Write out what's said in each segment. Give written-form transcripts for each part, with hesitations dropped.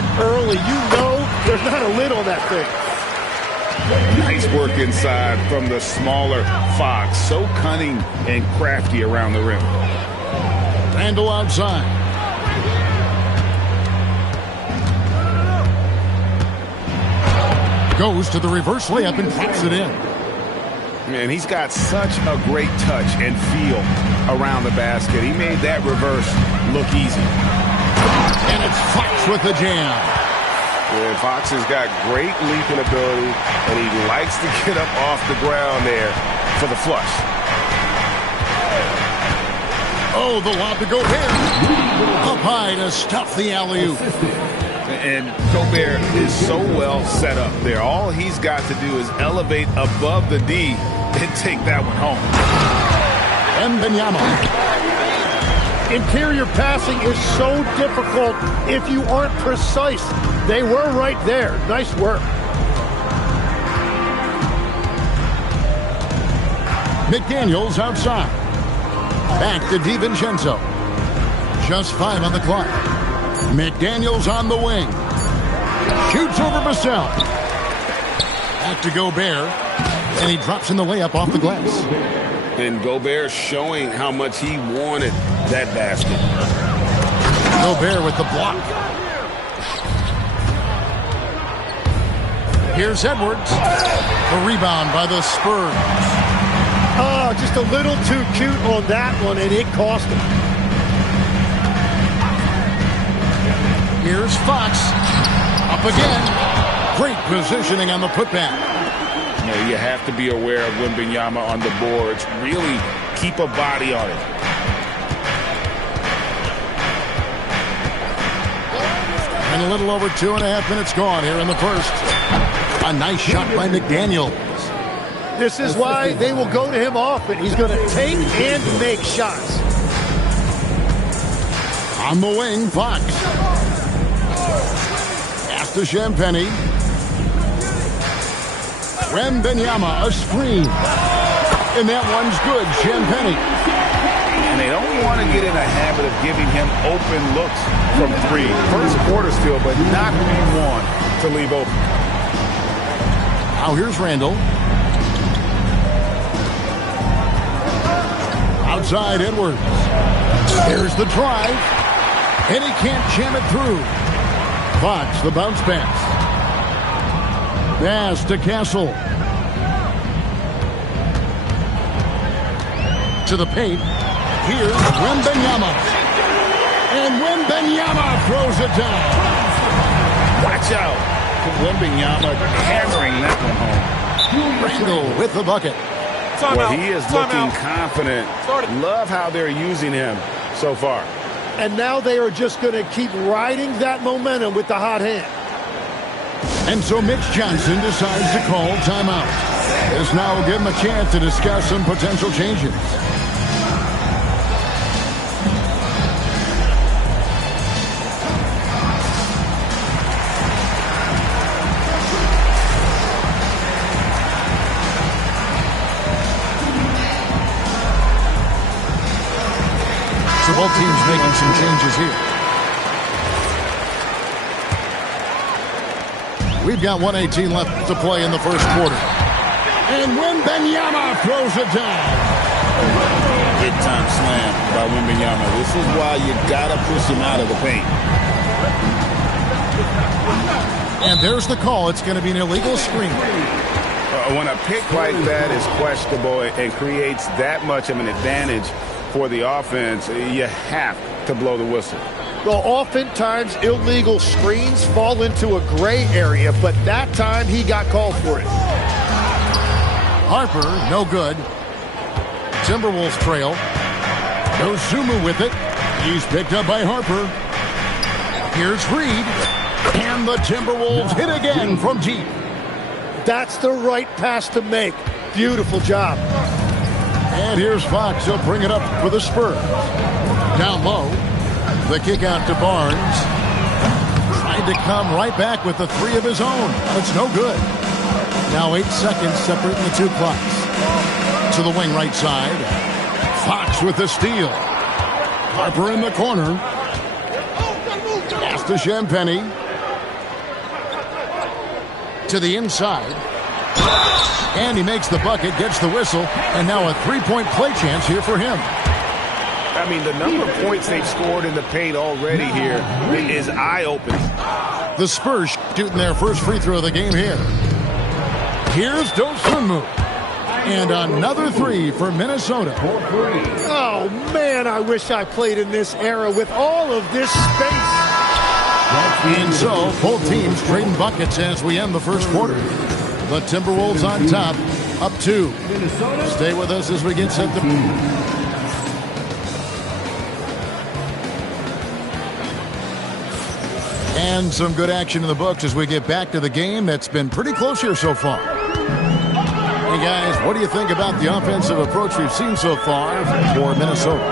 that early, you know there's not a lid on that thing. Nice work inside from the smaller Fox. So cunning and crafty around the rim. Randall outside. Goes to the reverse layup and drops it in. Man, he's got such a great touch and feel around the basket. He made that reverse look easy. And it's Fox with the jam. Yeah, Fox has got great leaping ability, and he likes to get up off the ground there for the flush. Oh, the lob to Gobert. Up high to stuff the alley-oop. And Gobert is so well set up there. All he's got to do is elevate above the D and take that one home. Wemby. Interior passing is so difficult if you aren't precise. They were right there. Nice work. McDaniels outside. Back to DiVincenzo. Just 5 on the clock. McDaniels on the wing. Shoots over Vassell. Back to Gobert. And he drops in the layup off the glass. And Gobert showing how much he wanted that basket. Gobert with the block. Here's Edwards. The rebound by the Spurs. Oh, just a little too cute on that one, and it cost him. Here's Fox. Up again. Great positioning on the putback. You know, you have to be aware of Wembanyama on the boards. Really keep a body on it. And a little over 2.5 minutes gone here in the first. A nice shot by McDaniels. This is why they will go to him often. He's going to take and make shots. On the wing, Fox. Pass to Champagnie. Wembanyama, a screen. And that one's good, Champagnie. And they don't want to get in a habit of giving him open looks from 3. First quarter still, but not who you want to leave open. Now here's Randall. Outside Edwards. Here's the drive. And he can't jam it through. Fox, the bounce pass. Pass to Castle. To the paint. Here's Wembanyama. And Wembanyama throws it down. Watch out. Wembanyama hammering that one home. Randall with the bucket. Well, he is looking confident. Love how they're using him so far. And now they are just going to keep riding that momentum with the hot hand. And so Mitch Johnson decides to call timeout. This now will give him a chance to discuss some potential changes. So both teams making some changes here. We've got 1:18 left to play in the first quarter. And Wembanyama throws it down. Big time slam by Wembanyama. This is why you got to push him out of the paint. And there's the call. It's going to be an illegal screen. When a pick like that is questionable and creates that much of an advantage for the offense, you have to blow the whistle. Well, oftentimes illegal screens fall into a gray area, but that time he got called for it. Harper, no good. Timberwolves trail. Dosunmu with it. He's picked up by Harper. Here's Reed. And the Timberwolves hit again from deep. That's the right pass to make. Beautiful job. And here's Fox. He'll bring it up for the Spurs. Down low. The kick out to Barnes. Tried to come right back with the 3 of his own. It's no good. Now 8 seconds separating the two clocks. To the wing right side. Fox with the steal. Harper in the corner. Pass to Champagnie. To the inside. And he makes the bucket, gets the whistle, and now a three-point play chance here for him. I mean, the number of points they've scored in the paint already here is eye-opening. The Spurs shooting their first free throw of the game here. Here's Dosunmu. And another three for Minnesota. Oh, man, I wish I played in this era with all of this space. And so, both teams trading buckets as we end the first quarter. The Timberwolves on top, up 2. Stay with us as we get set to... And some good action in the books as we get back to the game that's been pretty close here so far. Hey, guys, what do you think about the offensive approach we've seen so far for Minnesota?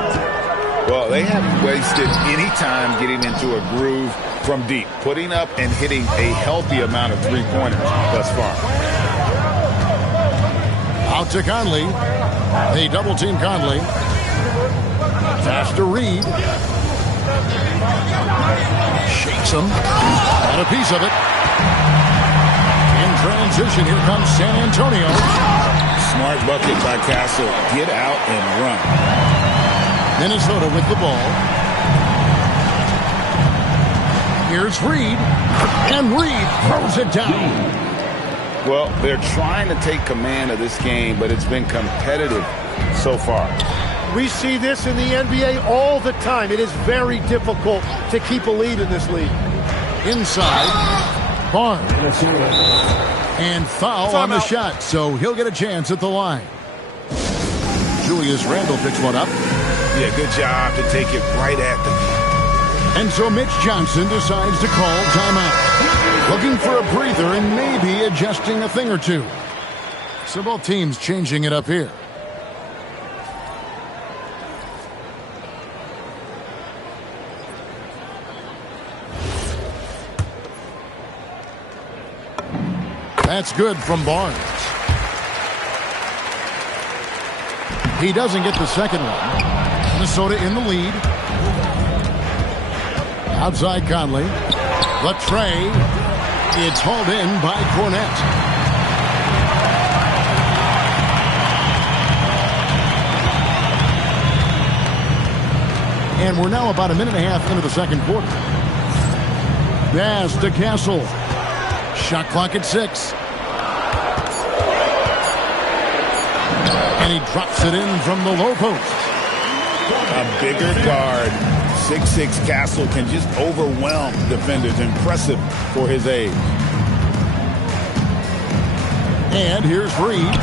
Well, they haven't wasted any time getting into a groove from deep, putting up and hitting a healthy amount of three-pointers thus far. Out to Conley. They double-team Conley. Pass to Reed. Shakes him. Got a piece of it. In transition, here comes San Antonio. Smart bucket by Castle. Get out and run. Minnesota with the ball. Here's Reed. And Reed throws it down. Well, they're trying to take command of this game, but it's been competitive so far. We see this in the NBA all the time. It is very difficult to keep a lead in this league. Inside. Barnes. And foul on the shot, so he'll get a chance at the line. Julius Randle picks one up. Yeah, good job to take it right at them. And so Mitch Johnson decides to call timeout. Looking for a breather and maybe adjusting a thing or two. So both teams changing it up here. That's good from Barnes. He doesn't get the second one. Minnesota in the lead. Outside Conley. The tray. It's hauled in by Cornette. And we're now about a minute and a half into the second quarter. Pass to Castle. Shot clock at 6. And he drops it in from the low post. A bigger guard, 6'6" Castle, can just overwhelm defenders. Impressive for his age. And here's Reed.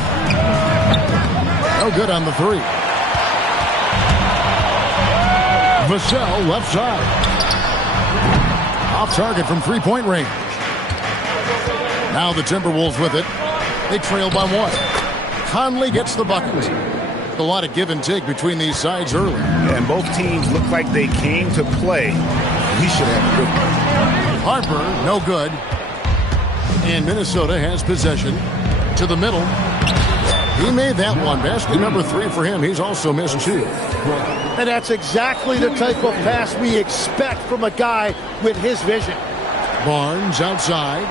No good on the three. Vassell left side. Off target from three-point range. Now the Timberwolves with it. They trail by 1. Conley gets the bucket. A lot of give and take between these sides early. And both teams look like they came to play. He should have a good one. Harper, no good. And Minnesota has possession to the middle. He made that one. Basket number 3 for him. He's also missed 2. And that's exactly the type of pass we expect from a guy with his vision. Barnes outside.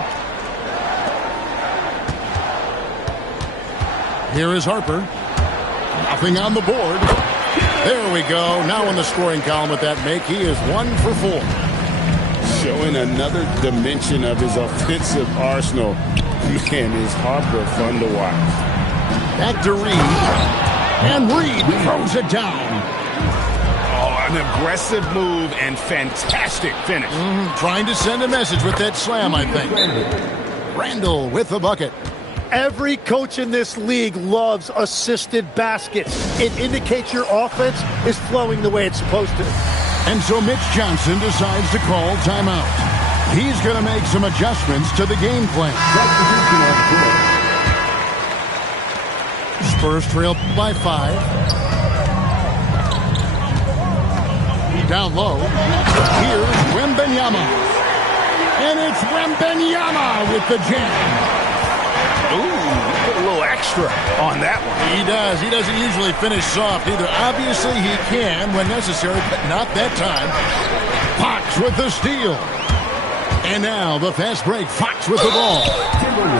Here is Harper. Nothing on the board. There we go. Now in the scoring column with that make, he is 1 for 4. Showing another dimension of his offensive arsenal. Man, is Harper fun to watch. Back to Reed. And Reed throws it down. Oh, an aggressive move and fantastic finish. Trying to send a message with that slam, I think. Randle with the bucket. Every coach in this league loves assisted baskets. It indicates your offense is flowing the way it's supposed to. And so Mitch Johnson decides to call timeout. He's going to make some adjustments to the game plan. Spurs trail by 5. Down low. Here's Wembenyama. And it's Wembenyama with the jam. Ooh, put a little extra on that one. He does. He doesn't usually finish soft either. Obviously, he can when necessary, but not that time. Fox with the steal. And now the fast break. Fox with the ball.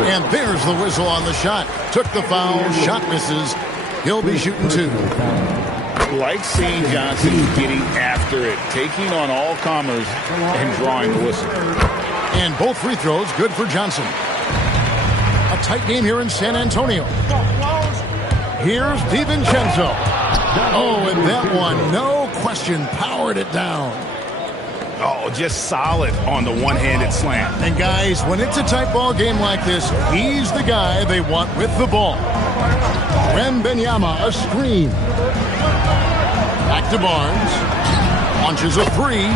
And there's the whistle on the shot. Took the foul. Shot misses. He'll be shooting 2. Like seeing Johnson getting after it, taking on all comers and drawing the whistle. And both free throws good for Johnson. A tight game here in San Antonio. Here's DiVincenzo. Oh, and that one, no question, powered it down. Oh, just solid on the one-handed slam. And guys, when it's a tight ball game like this, he's the guy they want with the ball. Wemby, a screen. Back to Barnes. Launches a 3.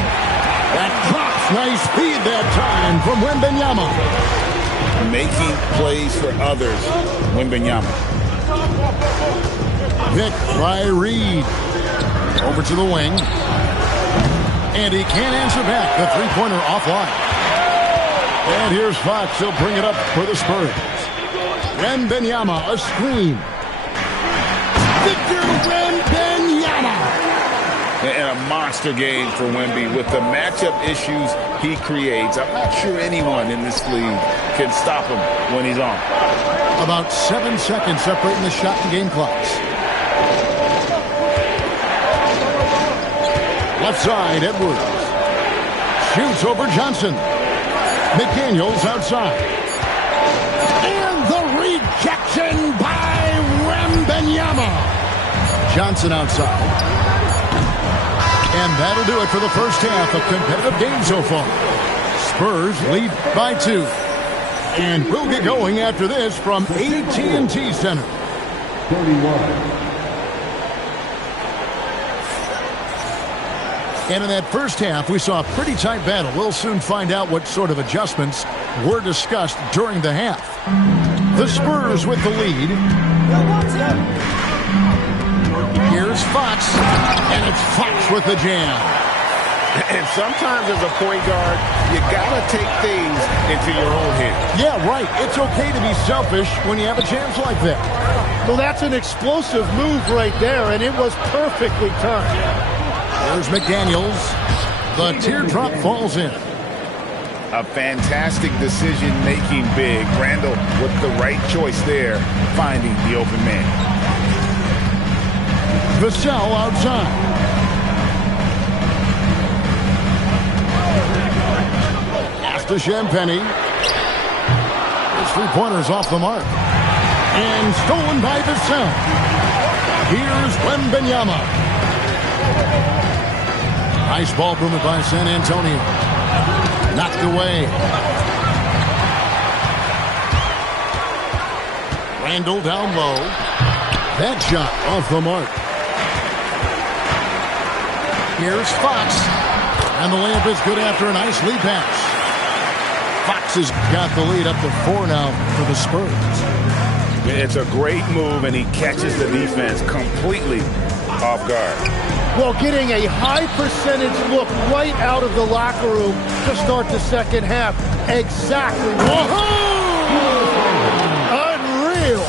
That drops. Nice speed that time from Wemby. Making plays for others, Wemby. Picked by Reed. Over to the wing. And he can't answer back. The three-pointer offline. And here's Fox. He'll bring it up for the Spurs. Wemby, a screen. Victor Wembanyama. And a monster game for Wemby with the matchup issues he creates. I'm not sure anyone in this league can stop him when he's on. About 7 seconds separating the shot and game clocks. Left side, Edwards. Shoots over Johnson. McDaniels outside. And the rejection by Wembanyama. Johnson outside. And that'll do it for the first half. A competitive game so far. Spurs lead by 2. And we'll get going after this from AT&T Center. 31. And in that first half, we saw a pretty tight battle. We'll soon find out what sort of adjustments were discussed during the half. The Spurs with the lead. Here's Fox, and it's Fox with the jam. And sometimes as a point guard, you gotta take things into your own hands. Yeah, right. It's okay to be selfish when you have a chance like that. Well, that's an explosive move right there, and it was perfectly timed. There's McDaniels. The teardrop falls in. A fantastic decision-making big. Randall with the right choice there, finding the open man. Vassell outside. Pass to Champagny. His three-pointer's off the mark. And stolen by Vassell. Here's Wembanyama. Nice ball movement by San Antonio. Knocked away. Randall down low. That shot off the mark. Here's Fox. And the layup is good after a nice lead pass. Fox has got the lead up to 4 now for the Spurs. It's a great move, and he catches the defense completely off guard. Well, getting a high percentage look right out of the locker room to start the second half. Exactly. Whoa! Unreal.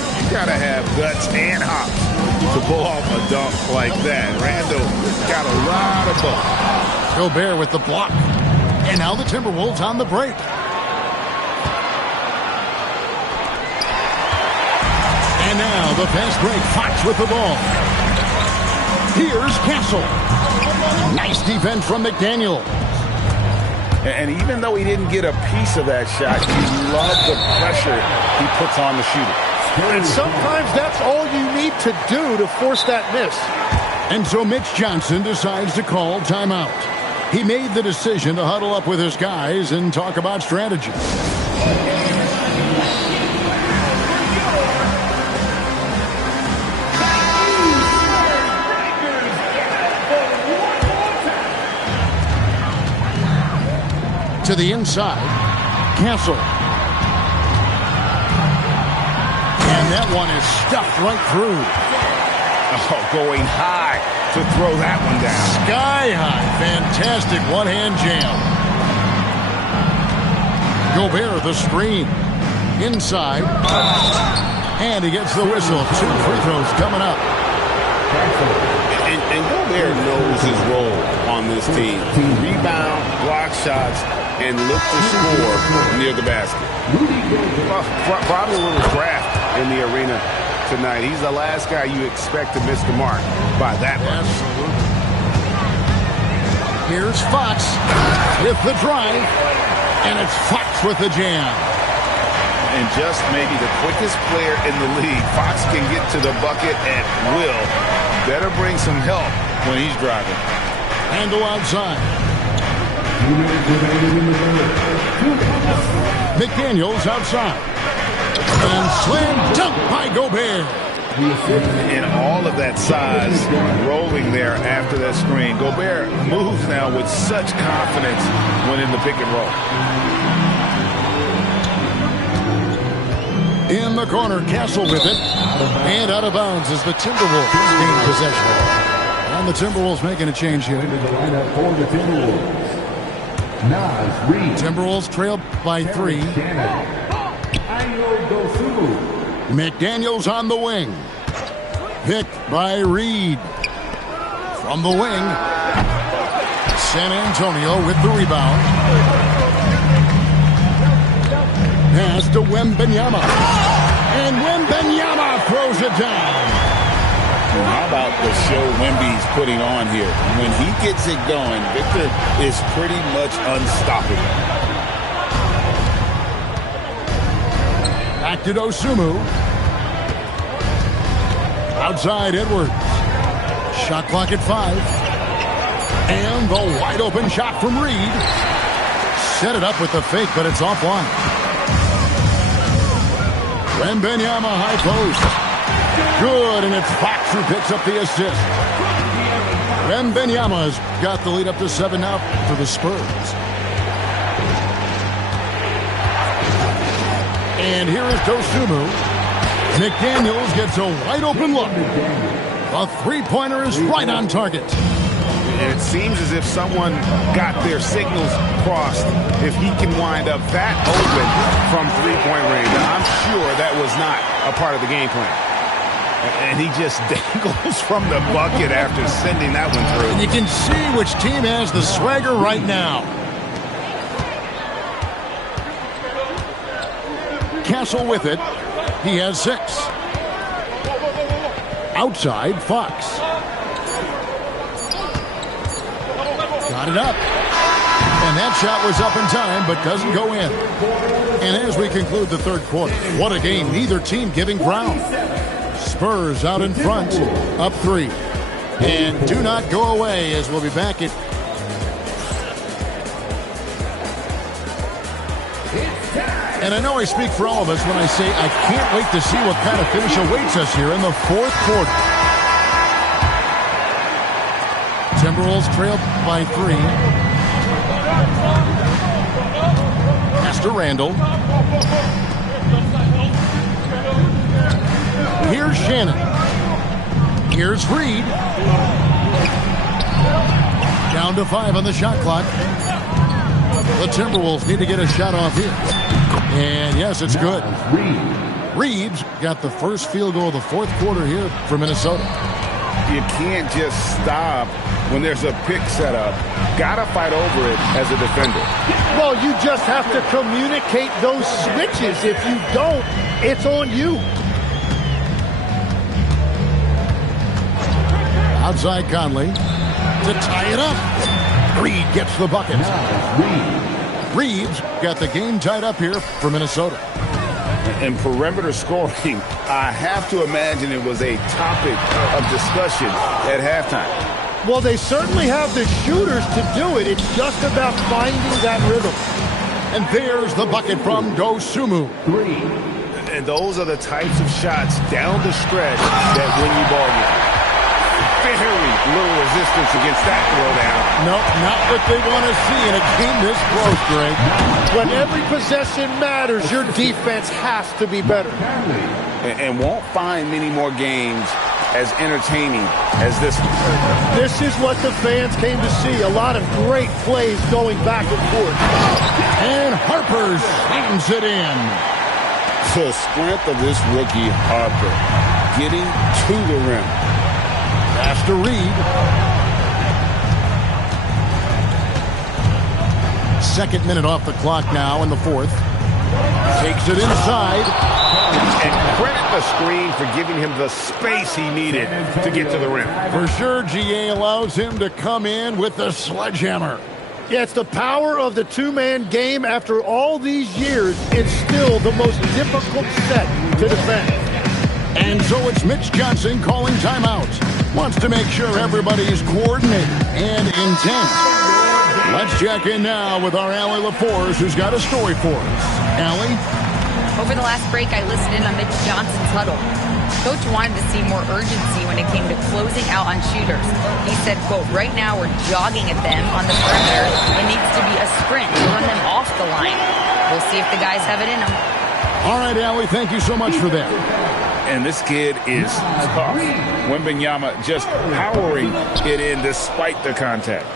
You gotta have guts and hops to pull off a dunk like that. Randall got a lot of buck. Gobert with the block. And now the Timberwolves on the break. And now the fast break. Fox with the ball. Here's Castle. Nice defense from McDaniel. And even though he didn't get a piece of that shot, you love the pressure he puts on the shooter. And sometimes that's all you need to do to force that miss. And so Mitch Johnson decides to call timeout. He made the decision to huddle up with his guys and talk about strategy. To the inside, Castle. And that one is stuffed right through. Oh, going high to throw that one down. Sky high. Fantastic one-hand jam. Gobert, the screen. Inside. And he gets the whistle. 2 free throws coming up. And go Gobert knows his role on this team. Rebound, block shots, and look to score near the basket. Probably a little draft in the arena tonight. He's the last guy you expect to miss the mark by that much. Absolutely. Here's Fox with the drive, and it's Fox with the jam. And just maybe the quickest player in the league. Fox can get to the bucket at will. Better bring some help when he's driving. Handle outside. McDaniels outside. And slam dunk by Gobert. And all of that size rolling there after that screen. Gobert moves now with such confidence when in the pick and roll. In the corner, Castle with it. And out of bounds is the Timberwolves gain possession. And the Timberwolves making a change here. Timberwolves trail by 3. McDaniels on the wing. Picked by Reed. From the wing. San Antonio with the rebound. Pass to Wembenyama. And Wembenyama throws it down. How about the show Wemby's putting on here? When he gets it going, Victor is pretty much unstoppable. Back to Dosunmu. Outside Edwards. Shot clock at 5. And the wide open shot from Reed. Set it up with the fake, but it's offline. Wembenyama high post. Good, and it's Fox who picks up the assist. Wembenyama's got the lead up to 7 now for the Spurs. And here is Dosunmu. McDaniels gets a wide open look. The three-pointer is right on target. And it seems as if someone got their signals crossed if he can wind up that open from three-point range. And I'm sure that was not a part of the game plan. And he just dangles from the bucket after sending that one through. And you can see which team has the swagger right now. Castle with it. He has 6. Outside, Fox. Got it up. And that shot was up in time, but doesn't go in. And as we conclude the third quarter, what a game. Neither team giving ground. Spurs out in front, up 3. And do not go away as we'll be back at... And I know I speak for all of us when I say I can't wait to see what kind of finish awaits us here in the fourth quarter. Timberwolves trail by 3. Pass to Randall. Here's Shannon. Here's Reed. Down to 5 on the shot clock. The Timberwolves need to get a shot off here. And yes, it's good. Reed's got the first field goal of the fourth quarter here for Minnesota. You can't just stop when there's a pick set up. Gotta fight over it as a defender. Well, you just have to communicate those switches. If you don't, it's on you. Outside Conley to tie it up. Reed gets the bucket. Reed's got the game tied up here for Minnesota. And perimeter scoring, I have to imagine it was a topic of discussion at halftime. Well, they certainly have the shooters to do it. It's just about finding that rhythm. And there's the bucket from Dosunmu. 3. And those are the types of shots down the stretch that win you ball games. Very little resistance against that throwdown. No, not what they want to see in a game this close, Greg. When every possession matters, your defense has to be better. And won't find many more games as entertaining as this one. This is what the fans came to see. A lot of great plays going back and forth. And Harper slams it in. The strength of this rookie, Harper, getting to the rim. Pass to Reed. 22nd minute off the clock now in the fourth. Takes it inside. And credit the screen for giving him the space he needed to get to the rim. For sure, GA allows him to come in with the sledgehammer. Yeah, it's the power of the two-man game. After all these years, it's still the most difficult set to defend. And so it's Mitch Johnson calling timeout. Wants to make sure everybody's coordinated and intent. Let's check in now with our Allie LaForce, who's got a story for us. Allie? Over the last break, I listened in on Mitch Johnson's huddle. Coach wanted to see more urgency when it came to closing out on shooters. He said, quote, right now we're jogging at them on the perimeter. It needs to be a sprint to run them off the line. We'll see if the guys have it in them. All right, Allie, thank you so much for that. And this kid is tough. Wemby just powering it in despite the contact.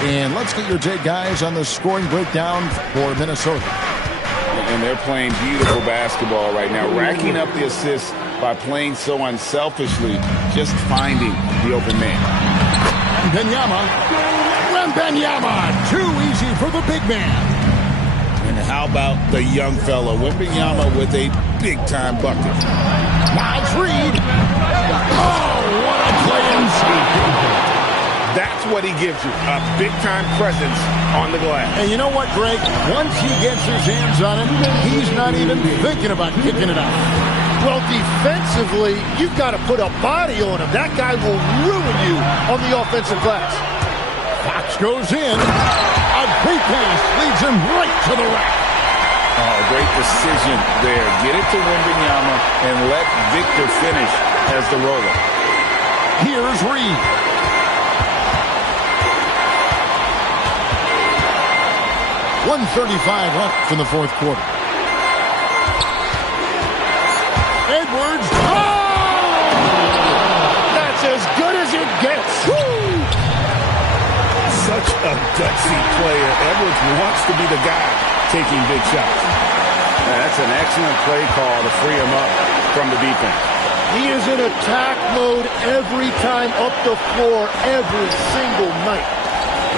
And let's get your take, guys, on the scoring breakdown for Minnesota. And they're playing beautiful basketball right now, racking up the assists by playing so unselfishly, just finding the open man. Wembenyama, too easy for the big man. And how about the young fella, Wembenyama, with a big-time bucket. Miles Reed. Oh, what a play inside. That's what he gives you, a big-time presence on the glass. And you know what, Greg? Once he gets his hands on it, he's not even thinking about kicking it out. Well, defensively, you've got to put a body on him. That guy will ruin you on the offensive glass. Fox goes in. A great pass leads him right to the rack. Oh, great decision there. Get it to Wembenyama and let Victor finish as the roller. Here's Reed. 1:35 left in the fourth quarter. Edwards. Oh! That's as good as it gets. Woo! Such a gutsy player. Edwards wants to be the guy taking big shots. That's an excellent play call to free him up from the defense. He is in attack mode every time up the floor, every single night.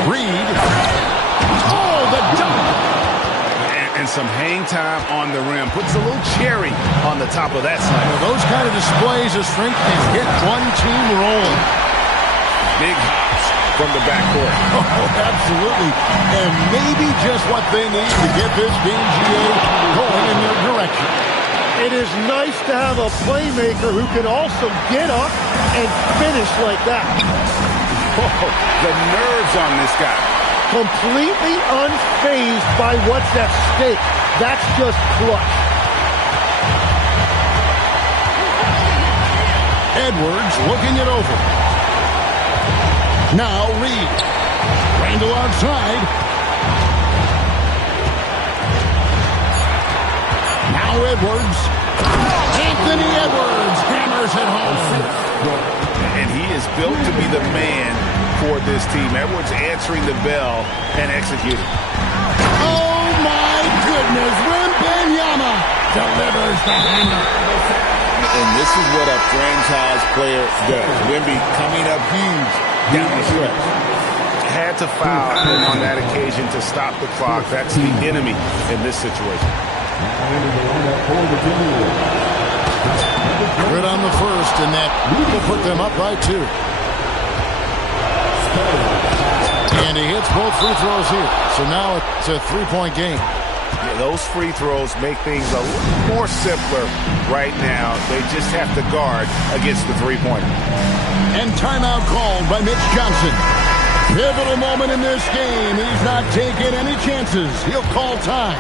Reed. Oh, the dunk. And some hang time on the rim. Puts a little cherry on the top of that slam. Well, those kind of displays of strength can get one team rolling. Big hops from the backcourt. Oh, absolutely. And maybe just what they need to get this game, GA, going in their direction. It is nice to have a playmaker who can also get up and finish like that. Oh, the nerves on this guy. Completely unfazed by what's at stake. That's just clutch. Edwards looking it over. Now Reed. Randall outside. Now Edwards. Anthony Edwards hammers it home. And he is built to be the man for this team. Edwards answering the bell and executing. Oh my goodness. Wembenyama delivers the hanger. And this is what a franchise player does. Wemby coming up huge down the stretch. Had to foul on that occasion to stop the clock. That's the enemy in this situation. Good on the first, and that will put them up by 2. And he hits both free throws here. So now it's a 3-point game. Yeah, those free throws make things a little more simpler right now. They just have to guard against the three-pointer. And timeout called by Mitch Johnson. Pivotal moment in this game. He's not taking any chances. He'll call time.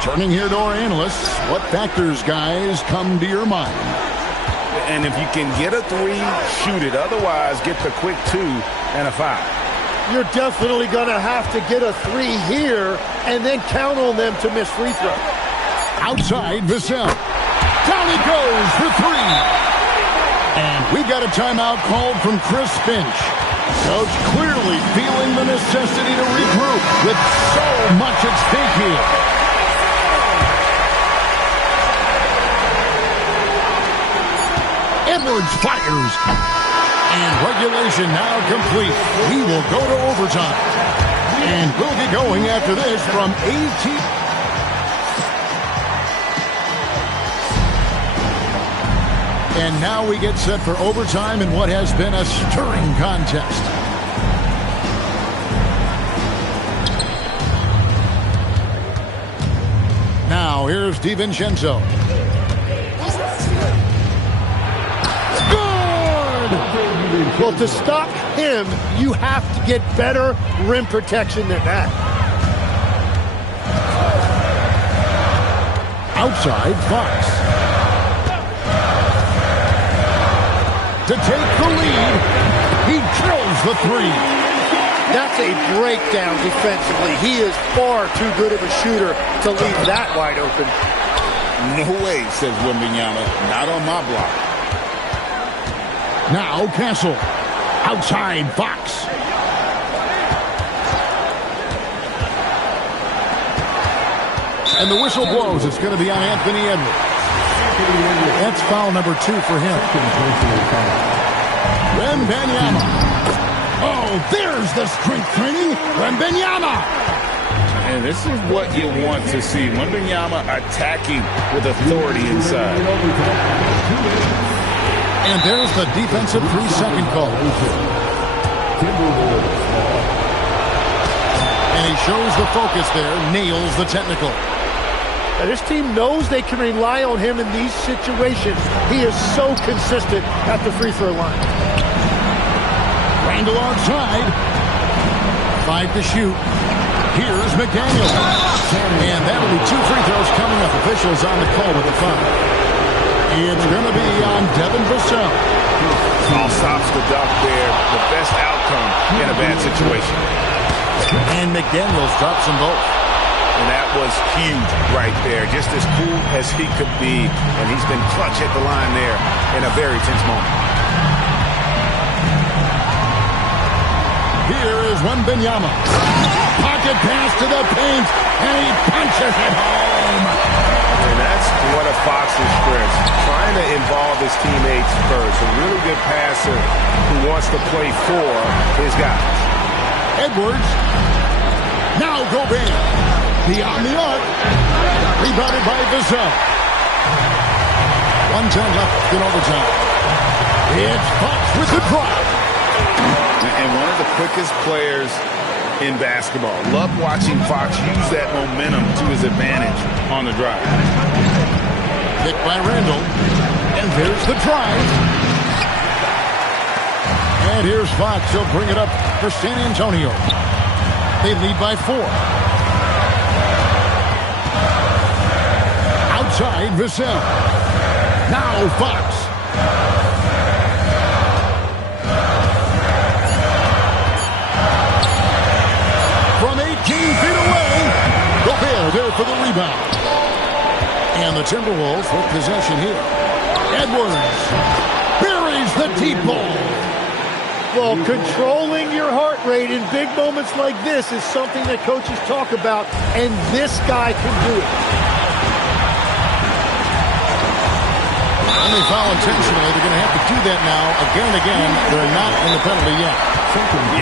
Turning here to our analysts, what factors, guys, come to your mind? And if you can get a 3, shoot it. Otherwise, get the quick 2 and a foul. You're definitely going to have to get a 3 here and then count on them to miss free throw. Outside, Vassell. Down he goes for 3. And we've got a timeout called from Chris Finch. Coach clearly feeling the necessity to regroup with so much at stake here. Edwards fires. And regulation now complete. We will go to overtime. And we'll get going after this from 18. And now we get set for overtime in what has been a stirring contest. Now here's DiVincenzo. Well, to stop him, you have to get better rim protection than that. Outside, Fox. To take the lead, he drills the three. That's a breakdown defensively. He is far too good of a shooter to leave that wide open. No way, says Wemby. Not on my block. Now Castle. Outside Fox. And the whistle blows. It's going to be on Anthony Edwards. That's foul number 2 for him. Wembanyama. Oh, there's the strength training. Wembanyama. And this is what you want to see. Wembanyama attacking with authority inside. And there's the defensive 3-second call. And he shows the focus there, nails the technical. Now, this team knows they can rely on him in these situations. He is so consistent at the free throw line. Randall outside. 5 to shoot. Here's McDaniel. And that'll be 2 free throws coming up. Officials on the call with the foul. It's going to be on Devin Vassell. All stops the duck there. The best outcome in a bad situation. And McDaniels drops them both. And that was huge right there. Just as cool as he could be. And he's been clutch at the line there in a very tense moment. Here is Wembanyama. Pocket pass to the paint. And he punches it home. And that's one of Fox's strengths, trying to involve his teammates first. A really good passer who wants to play for his guys. Edwards. Now Gobert. Beyond the arc. Rebounded by Vassell. 1:10 left in overtime. It's Fox with the drive. And one of the quickest players in basketball. Love watching Fox use that momentum to his advantage on the drive. Hit by Randall. And there's the drive. And here's Fox. He'll bring it up for San Antonio. They lead by 4. Outside, Vassell. Now Fox. From 18 feet away. Gobert there for the rebound. And the Timberwolves with possession here. Edwards buries the deep ball. Well, controlling your heart rate in big moments like this is something that coaches talk about, and this guy can do it. And they foul intentionally. They're going to have to do that now again and again. They're not in the penalty yet.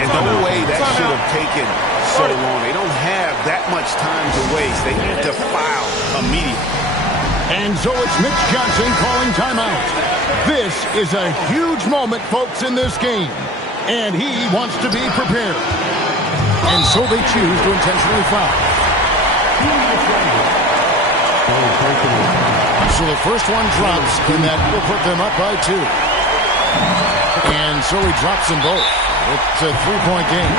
Yeah, no way that should have taken so long. They don't have that much time to waste. They have to foul immediately. And so it's Mitch Johnson calling timeout. This is a huge moment, folks, in this game. And he wants to be prepared. And so they choose to intentionally foul. So the first one drops, and that will put them up by 2. And so he drops them both. It's a 3-point game.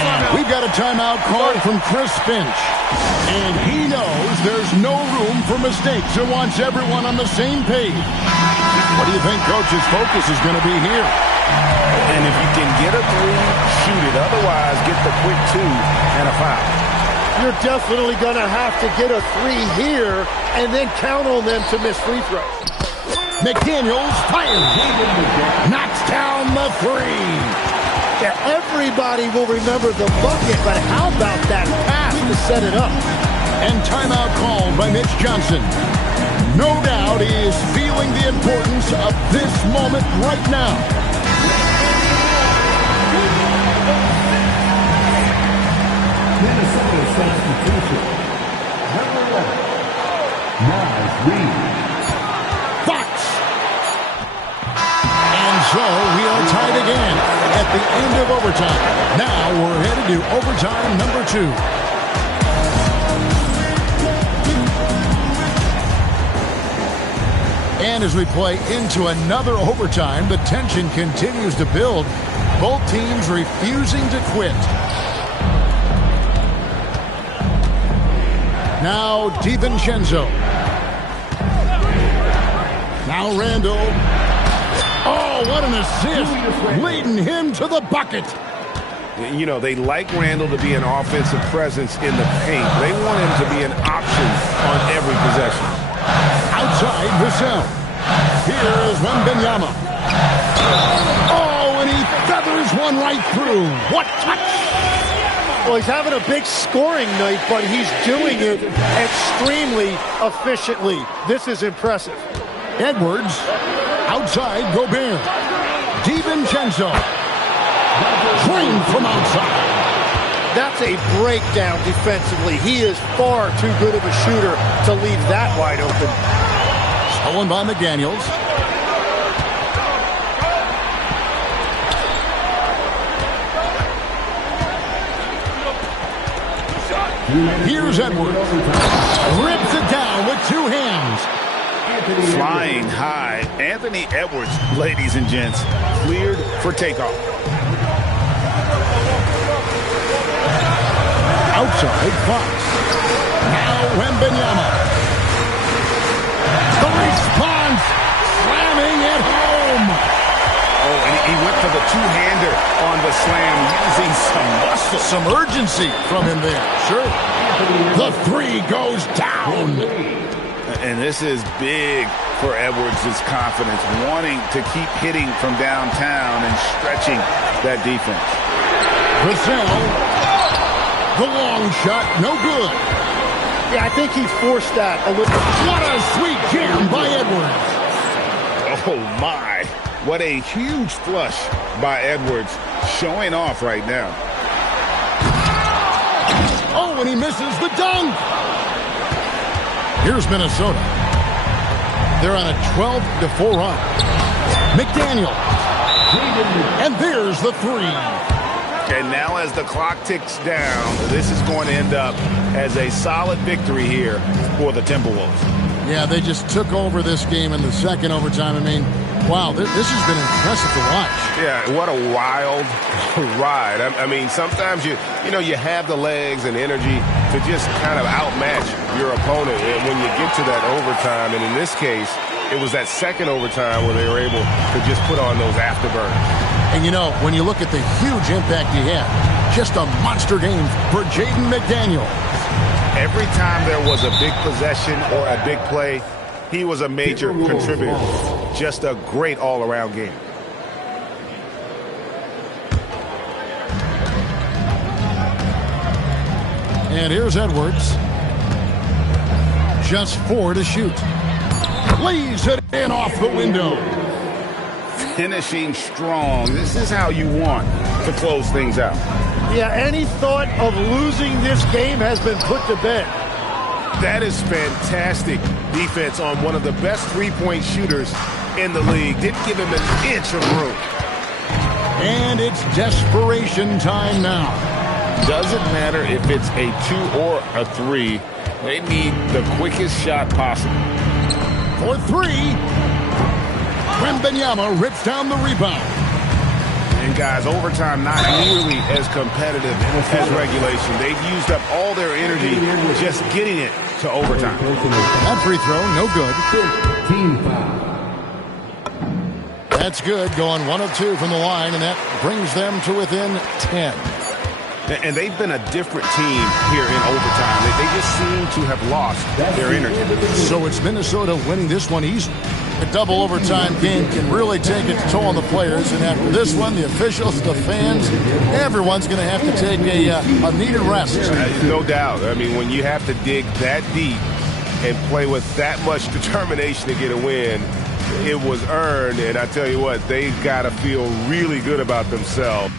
And we've got a timeout call from Chris Finch. And he knows there's no room for mistakes and wants everyone on the same page. What do you think Coach's focus is going to be here? And if you can get a 3, shoot it. Otherwise, get the quick 2 and a foul. You're definitely going to have to get a 3 here and then count on them to miss free throws. McDaniels fires. Knocks down the 3. Yeah, everybody will remember the bucket, but how about that pass to set it up? And timeout called by Mitch Johnson. No doubt he is feeling the importance of this moment right now. Minnesota substitution. Number 1, Miles Reed. Fox. And so we are tied again at the end of overtime. Now we're headed to overtime number 2. And as we play into another overtime, the tension continues to build. Both teams refusing to quit. Now DiVincenzo. Now Randall. Oh, what an assist. Leading him to the bucket. You know, they like Randall to be an offensive presence in the paint. They want him to be an option on every possession. Outside Vassell. Here is Wemby. Oh, and he feathers one right through. What touch! Well, he's having a big scoring night, but he's doing it extremely efficiently. This is impressive. Edwards. Outside Gobert. DiVincenzo. Drained from outside. That's a breakdown defensively. He is far too good of a shooter to leave that wide open. Stolen by McDaniels. Here's Edwards. Rips it down with 2 hands. Flying high. Anthony Edwards, ladies and gents, cleared for takeoff. Outside Fox. Now Wembanyama. The response. Slamming at home. Oh, and he went for the two-hander on the slam, using some muscle. Some urgency from him there. Sure. The 3 goes down. And this is big for Edwards' confidence, wanting to keep hitting from downtown and stretching that defense. Vassell. The long shot, no good. Yeah, I think he forced that a little. What a sweet jam by Edwards. Oh, my. What a huge flush by Edwards, showing off right now. Oh, and he misses the dunk. Here's Minnesota. They're on a 12-4 run. McDaniel. And there's the 3. And now as the clock ticks down, this is going to end up as a solid victory here for the Timberwolves. Yeah, they just took over this game in the second overtime. I mean, wow, this has been impressive to watch. Yeah, what a wild ride. I mean, sometimes you have the legs and energy to just kind of outmatch your opponent when you get to that overtime. And in this case, it was that second overtime where they were able to just put on those afterburners. And you know, when you look at the huge impact he had, just a monster game for Jaden McDaniel. Every time there was a big possession or a big play, he was a major contributor. Just a great all-around game. And here's Edwards. Just 4 to shoot. Lays it in off the window. Finishing strong. This is how you want to close things out. Yeah, any thought of losing this game has been put to bed. That is fantastic defense on one of the best three-point shooters in the league. Didn't give him an inch of room. And it's desperation time now. Doesn't matter if it's a 2 or a 3. They need the quickest shot possible. For 3. Wembanyama rips down the rebound. And guys, overtime not nearly as competitive as regulation. They've used up all their energy just getting it to overtime. That free throw, no good. Team foul. That's good, going 1 of 2 from the line, and that brings them to within 10. And they've been a different team here in overtime. They just seem to have lost their energy. So it's Minnesota winning this one easy. A double overtime game can really take its toll on the players, and after this one, the officials, the fans, everyone's going to have to take a needed rest. No doubt. I mean, when you have to dig that deep and play with that much determination to get a win, it was earned, and I tell you what, they've got to feel really good about themselves.